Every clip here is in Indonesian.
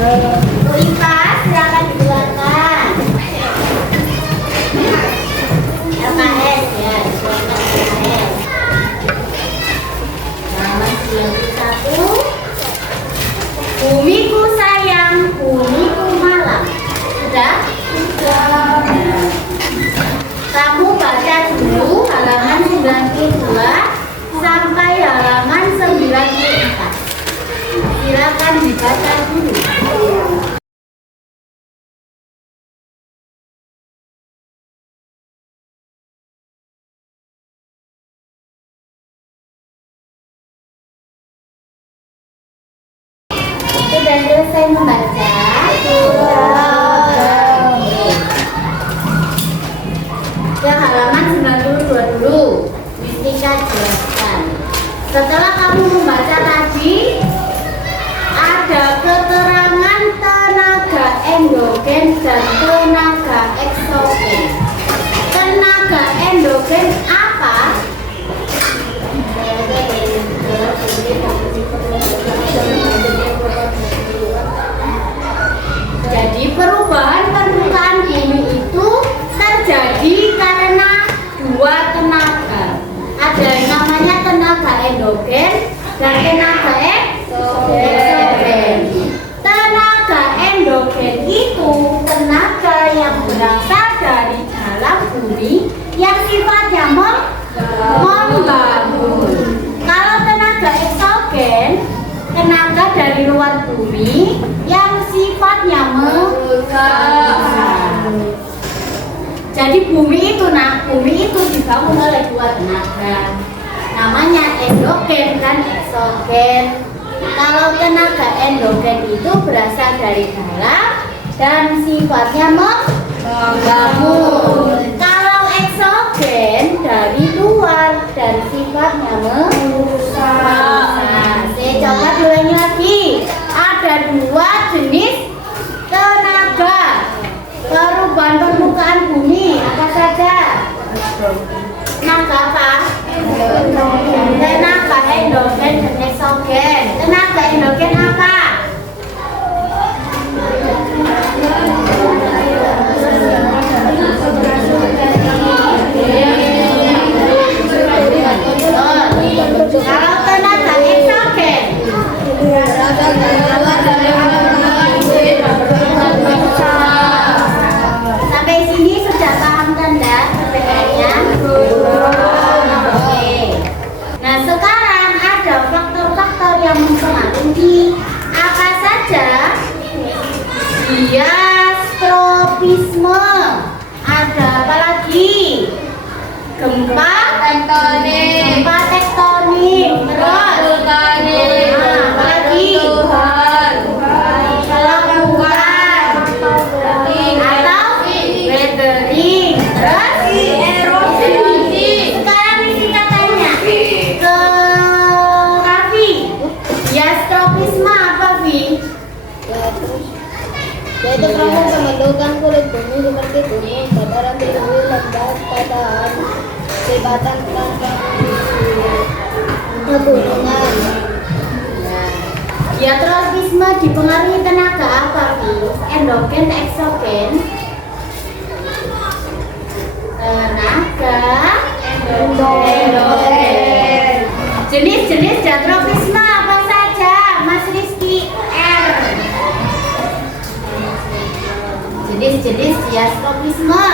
Bu Ipas, silakan dikeluarkan. LKS ya, silakan LKS. Halaman 91. Bumiku sayang, bumiku malam. Sudah? Sudah. Kamu baca dulu halaman 92 sampai halaman 94. Silakan dibaca dulu. Sudah selesai membaca? Ke halaman 92 dulu. Mistika jelaskan. Setelah kamu membaca tadi, ada keterangan tenaga endogen dan tenaga eksogen. Tenaga endogen apa? Jadi perubahan permukaan bumi itu terjadi karena dua tenaga. Ada yang namanya tenaga endogen dan tenaga eksogen. Tenaga endogen itu tenaga yang berasal dari dalam bumi yang sifatnya membangun. Kalau tenaga eksogen, tenaga dari luar bumi yang sifatnya merusak. Jadi bumi itu dibangun oleh dua tenaga, namanya endogen dan eksogen. Kalau tenaga endogen itu berasal dari dalam dan sifatnya membangun. Kalau eksogen dari luar dan sifatnya merusak. Saya coba ulangi lagi. Ada dua jenis tenaga perubahan permukaan bumi. Apa saja? Tenaga apa? Tenaga endogen dan eksogen. Tenaga endogen apa? Kalau tenaga eksogen, sampai sini sudah paham kan ya PPR-nya? Oke. Nah sekarang ada faktor-faktor yang mempengaruhi apa saja? Diastropisme. Ada apa lagi? Gempa tektonik. Terus vulkanik. Apa lagi? Pelabuhan atau weathering. Terus erosi. Sekarang isi katanya ke Raffi. Diastropisme apa, Vi? Yaitu proses pembentukan kulit bumi seperti gunung, dataran tinggi, lembah, patahan, lipatan pegunungan. Diastropisme dipengaruhi tenaga apa, Vi? Endogen, eksogen? Tenaga endogen. Jenis-jenis diastropisme apa saja, Mas Rizky R? Jenis-jenis diastropisme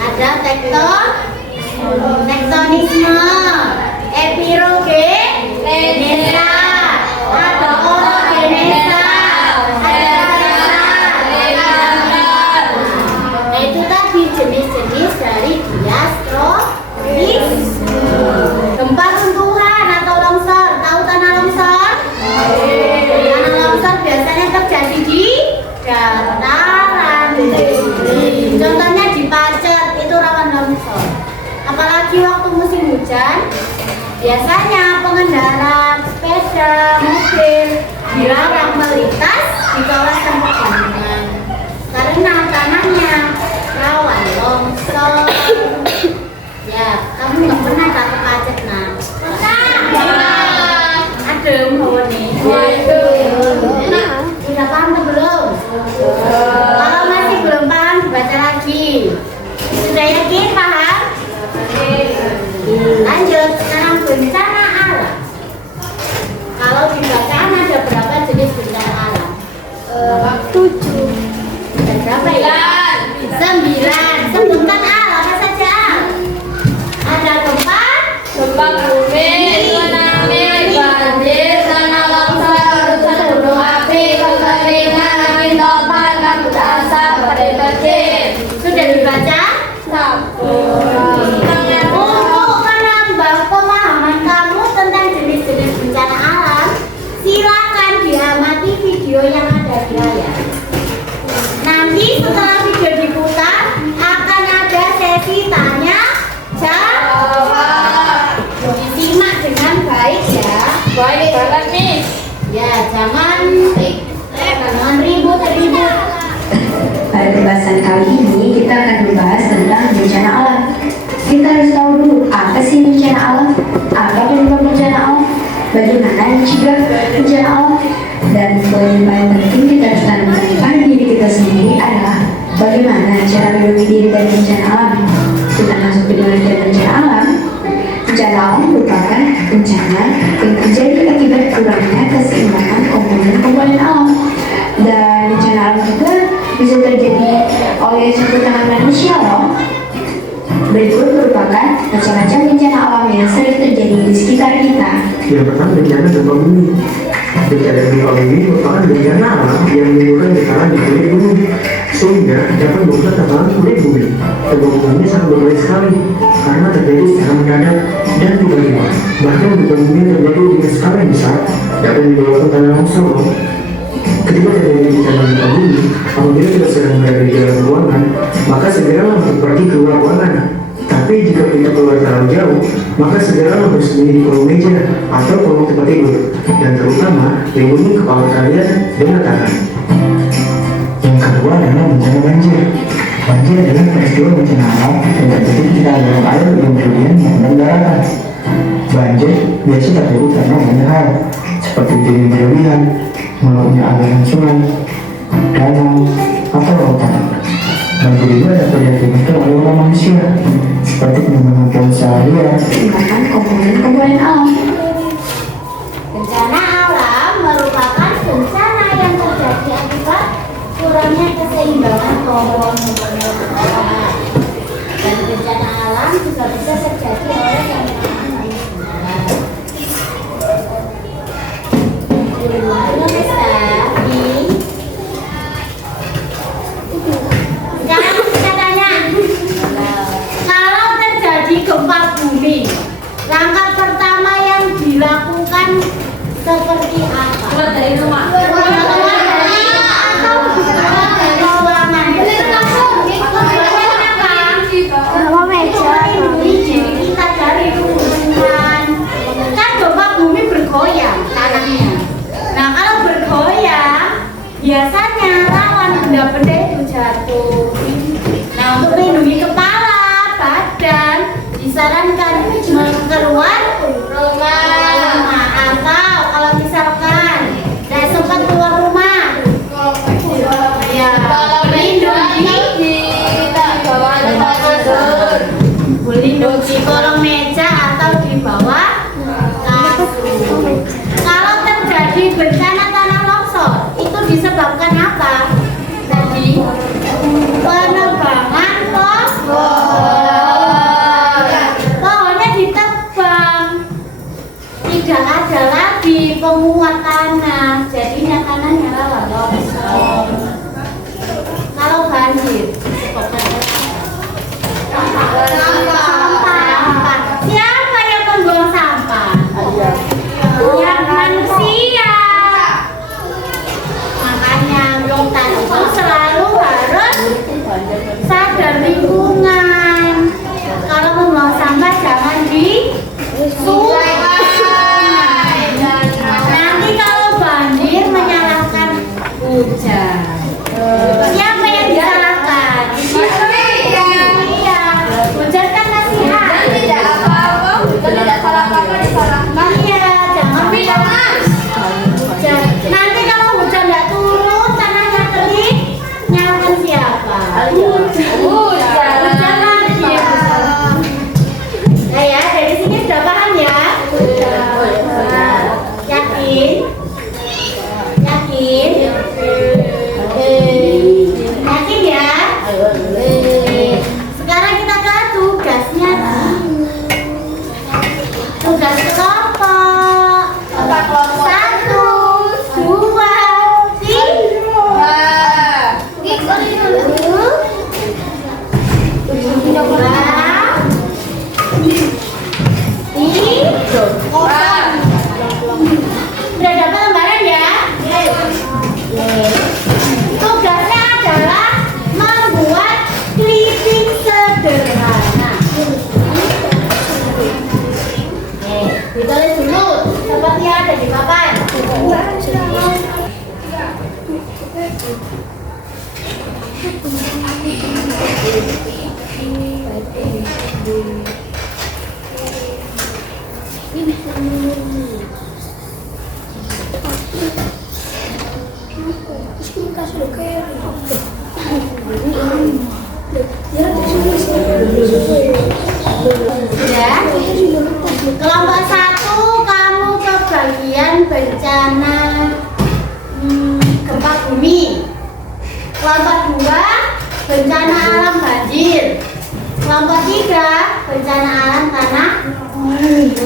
ada tektonisme, epirogenesa, ada orogenesa, ada nah itu tadi jenis-jenis dari diastropisme. Gempa runtuhan atau longsor, tahu tanah longsor? Tanah longsor biasanya terjadi di dataran tinggi. Contohnya di Pacet itu rawan longsor. Apalagi waktu musim hujan, biasanya pengendara sepeda, mobil dilarang melintas di kawasan pegunungan karena tanahnya rawan longsor. Ya, kamu nggak pernah tak ke Pacet, nah? Pernah. Adem, nih. video yang ada di layar. Nanti setelah video diputar akan ada sesi tanya jawab. Disimak dengan baik ya. Baik banget nih. Ya, jangan ribut. Pada pembahasan kali ini kita akan membahas tentang bencana alam. Kita harus tahu dulu apa sih bencana alam, apa penyebab bencana alam, bagaimana mencegah bencana alam, dan poin yang paling penting kita harus tanamkan pada diri kita sendiri adalah bagaimana cara melindungi diri dari bencana alam. Kita masuk ke dalam bencana alam. Bencana alam merupakan bencana yang terjadi akibat kurangnya keseimbangan komponen alam. Dan bencana alam juga bisa terjadi oleh campur tangan manusia loh. Berikut merupakan macam-macam bencana alam yang sering terjadi di sekitar kita. Yang pertama bencana gempa bumi. Bencana gempa bumi merupakan bencana alam yang menimbulkan getaran di kulit bumi sehingga dapat merusak tatanan kulit bumi. Gempa bumi sangat berbahaya sekali karena terjadi secara mendadak dan tiba-tiba. Bahkan gempa bumi terjadi dengan skala yang besar dapat menyebabkan tanah longsor loh. Ketika terjadi bencana gempa bumi, apabila kita sedang berada di dalam ruangan, maka segeralah pergi keluar ruangan. Tapi jika kita keluar terlalu jauh, maka segeralah bersembunyi di kolong meja atau kolong tempat tidur, dan terutama lindungi kepala kalian dengan tangan. Yang kedua adalah bencana banjir. Banjir adalah peristiwa bencana alam yang terjadi ketika aliran air yang berlebihan mengendap daratan. Banjir biasa terjadi karena banyak hal, seperti tinggi berlebihan, meluapnya aliran sungai, danau, atau lautan. Banjir juga dapat diakibatkan oleh ulah manusia, seperti penambangan polusi liar, Menggunakan komponen alam. Bencana alam merupakan bencana yang terjadi akibat kurangnya keseimbangan komponen alam. Dan bencana alam juga bisa terjadi oleh tantangan manusia. Sekarang kita tanya, kalau terjadi gempa bumi, langkah pertama yang dilakukan seperti apa? Keluar dari rumah. Keluar dari atau keluar dari ruangan? Kenapa? Melindungi diri kita dari lingkungan. Kan gempa bumi bergoyang tanahnya. Nah, kalau bergoyang biasanya rawan benda-benda itu jatuh. Nah, untuk melindungi kepala, badan, disarankan keluar rumah atau kalau misalkan tidak sempat keluar rumah, ya melindungi di kolong meja atau di bawah kasur. Kalau terjadi bencana tanah longsor, itu disebabkan apa? Tadi Ya. Kelompok 1 kamu ke bagian bencana gempa bumi. Kelompok 2 bencana alam banjir. Kelompok 3 bencana alam tanah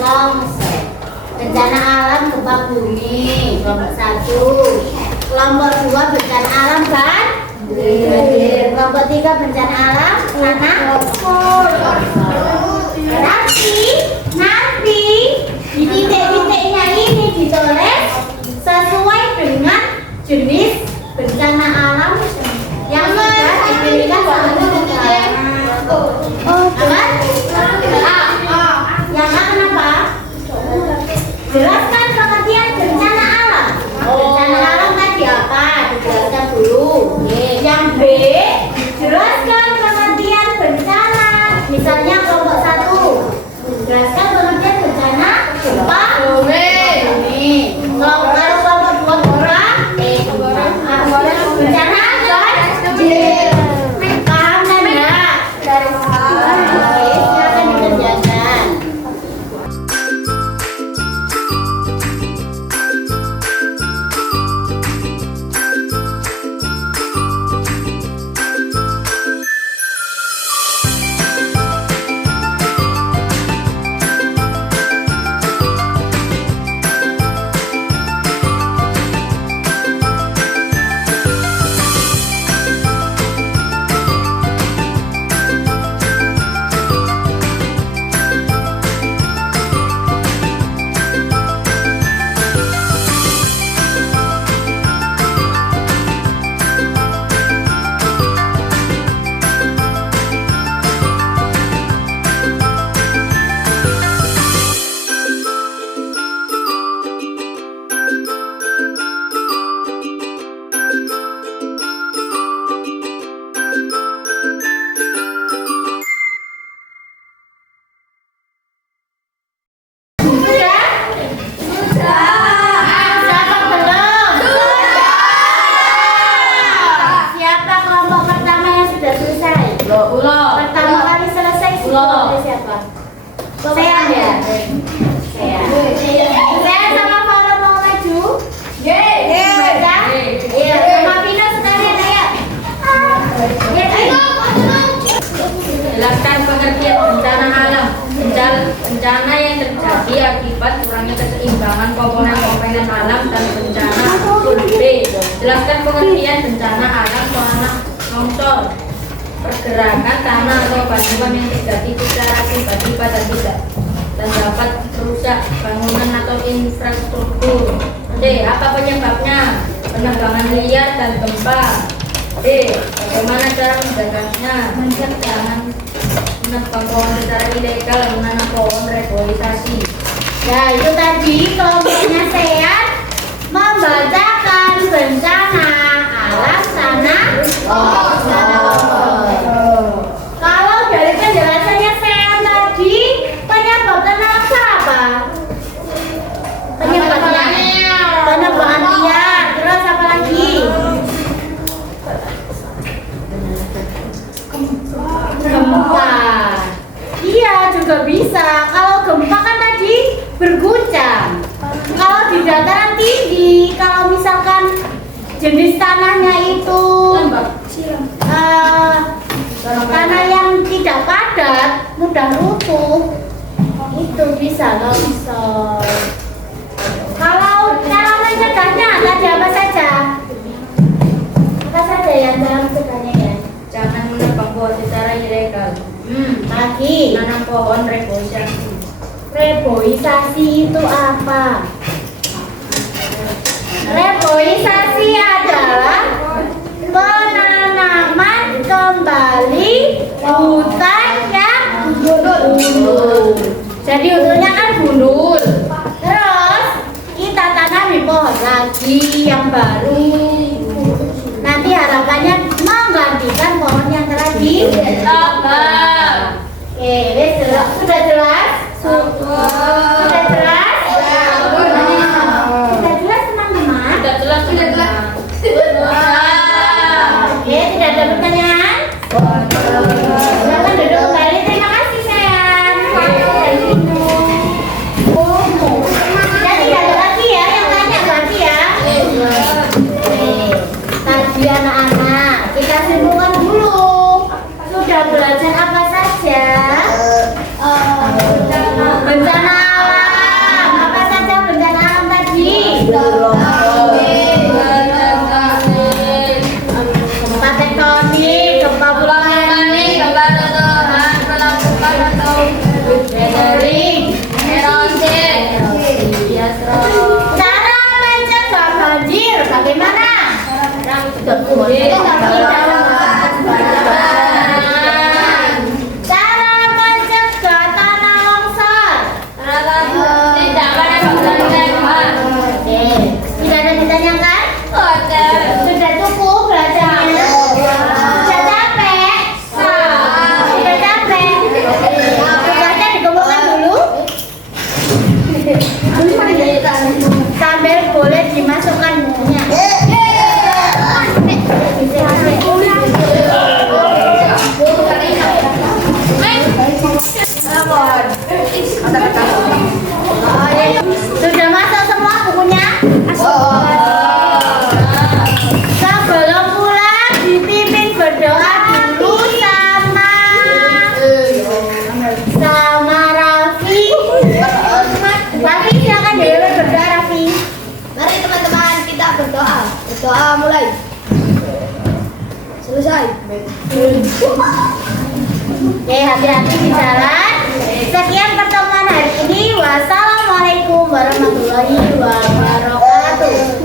longsor. Bencana alam gempa bumi. Kelompok 1. Kelompok 2 bencana alam banjir. Kelompok 3 bencana alam tanah longsor. Nanti di titik-titiknya ini ditulis sesuai dengan jenis bencana alam yang sudah diberikan sama negara. Yang A kenapa? Jelaskan pengertian bencana alam. Bencana alam tadi apa? Dijelaskan dulu. Yang B, jelaskan pengertian bencana. Misalnya kelompok 1, jelaskan pengertian bencana gempa bumi. Kalau kelompok 2 bencana banjir. Paham dan ya? Silakan dikerjakan. Saya sama Farah mau maju. Baca. Iya, sama Pino sekalian ayo. Jelaskan pengertian bencana alam. Bencana yang terjadi akibat kurangnya keseimbangan komponen-komponen alam dan bencana. B. Jelaskan pengertian bencana alam tanah longsor. Pergerakan tanah atau bantuan yang terjadi secara tiba-tiba dan dapat merusak bangunan atau infrastruktur. D. Apa penyebabnya? Penebangan liar dan gempa. D. Bagaimana cara menjaganya? Jangan menebang pohon secara ilegal, menanam pohon reboisasi. Ya, itu tadi kelompoknya Sean membacakan bencana alam tanah longsor. Kalau dari penjelasannya Sean tadi, penyebabnya apa? Penyebabnya penebangan liar. Terus apa lagi? Gempa. Iya, juga bisa. Kalau gempa kan tadi berguncang. Kalau di dataran tinggi, kalau misalkan jenis tanahnya itu tanah yang tidak padat, mudah runtuh, itu bisa longsor. Kalau cara mencegahnya tadi apa saja? Apa saja yang cara mencegahnya ya? Jangan menebang pohon secara ilegal. Lagi. Menanam pohon reboisasi. Reboisasi itu apa? Reboisasi adalah penanaman kembali hutan yang gundul. Jadi hutannya kan gundul. Terus kita tanami pohon lagi yang baru. Nanti harapannya menggantikan pohon yang telah ditebang. Oke, sudah jelas? Sudah jelas? Sudah jelas teman-teman? Sudah jelas. kita simpulkan dulu. Sudah belajar apa saja? Bencana alam. Apa saja bencana alam tadi? Gempa tektonik, gempa vulkanik, gempa totohan, pelabuhan atau gathering. erosi. Cara mencegah banjir bagaimana? Cara mencegah tanah longsor. Tidak pernah Oke, tidak ada ditanyakan? Sudah cukup belajarnya? Sudah capek? Sudah capek? Tugasnya dikumpulkan dulu. Sambil boleh dimasukkan bukunya. Sudah masuk semua bukunya? Sebelum pulang dipimpin berdoa dulu sama Raffi. Raffi silakan Dewi berdoa Raffi. Mari teman-teman kita berdoa. Berdoa mulai. Selesai. Oke, hati-hati di jalan. Sekian pertemuan hari ini. Wassalamualaikum warahmatullahi wabarakatuh.